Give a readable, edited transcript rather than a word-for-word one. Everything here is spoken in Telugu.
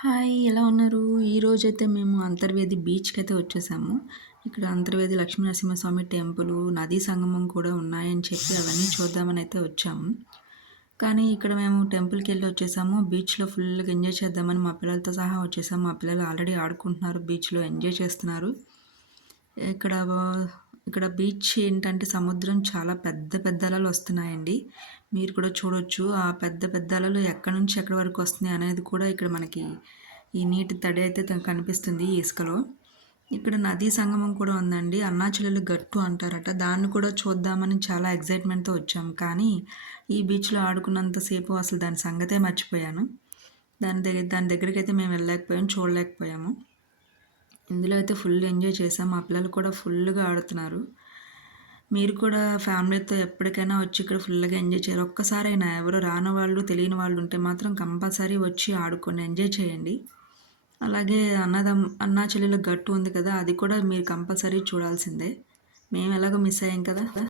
హాయ్! ఎలా ఉన్నారు? ఈరోజైతే మేము అంతర్వేది బీచ్‌కైతే వచ్చేసాము. ఇక్కడ అంతర్వేది లక్ష్మీ నరసింహస్వామి టెంపులు, నదీ సంగమం కూడా ఉన్నాయని చెప్పి అవన్నీ చూద్దామనైతే వచ్చాము. కానీ ఇక్కడ మేము టెంపుల్‌కెళ్ళి వచ్చేసాము. బీచ్‌లో ఫుల్‌గా ఎంజాయ్ చేద్దామని మా పిల్లలతో సహా వచ్చేసాము. మా పిల్లలు ఆల్రెడీ ఆడుకుంటున్నారు. బీచ్‌లో ఎంజాయ్ చేస్తున్నారు. ఇక్కడ ఇక్కడ బీచ్ ఏంటంటే సముద్రం చాలా పెద్ద పెద్ద అలలు వస్తున్నాయండి. మీరు కూడా చూడొచ్చు. ఆ పెద్ద పెద్ద అలలు ఎక్కడి నుంచి ఎక్కడి వరకు వస్తున్నాయి అనేది కూడా ఇక్కడ మనకి ఈ నీటి తడి అయితే కనిపిస్తుంది ఈ ఇసుకలో. ఇక్కడ నదీ సంగమం కూడా ఉందండి. అన్నాచెల్లెలు గట్టు అంటారట. దాన్ని కూడా చూద్దామని చాలా ఎక్సైట్‌మెంట్‌తో వచ్చాము. కానీ ఈ బీచ్‌లో ఆడుకున్నంత సేపు అసలు దాని సంగతే మర్చిపోయాను. దాని దగ్గరికైతే మేము వెళ్ళలేకపోయాము, చూడలేకపోయాము. ఇందులో అయితే ఫుల్ ఎంజాయ్ చేసాం. మా పిల్లలు కూడా ఫుల్‌గా ఆడుతున్నారు. మీరు కూడా ఫ్యామిలీతో ఎప్పటికైనా వచ్చి ఇక్కడ ఫుల్‌గా ఎంజాయ్ చేయాలి. ఒక్కసారైనా ఎవరు రాని వాళ్ళు, తెలియని వాళ్ళు ఉంటే మాత్రం కంపల్సరీ వచ్చి ఆడుకోండి, ఎంజాయ్ చేయండి. అలాగే అన్నా చెల్లెళ్ళ గట్టు ఉంది కదా! అది కూడా మీరు కంపల్సరీ చూడాల్సిందే. మేము ఎలాగో మిస్ అయ్యాం కదా!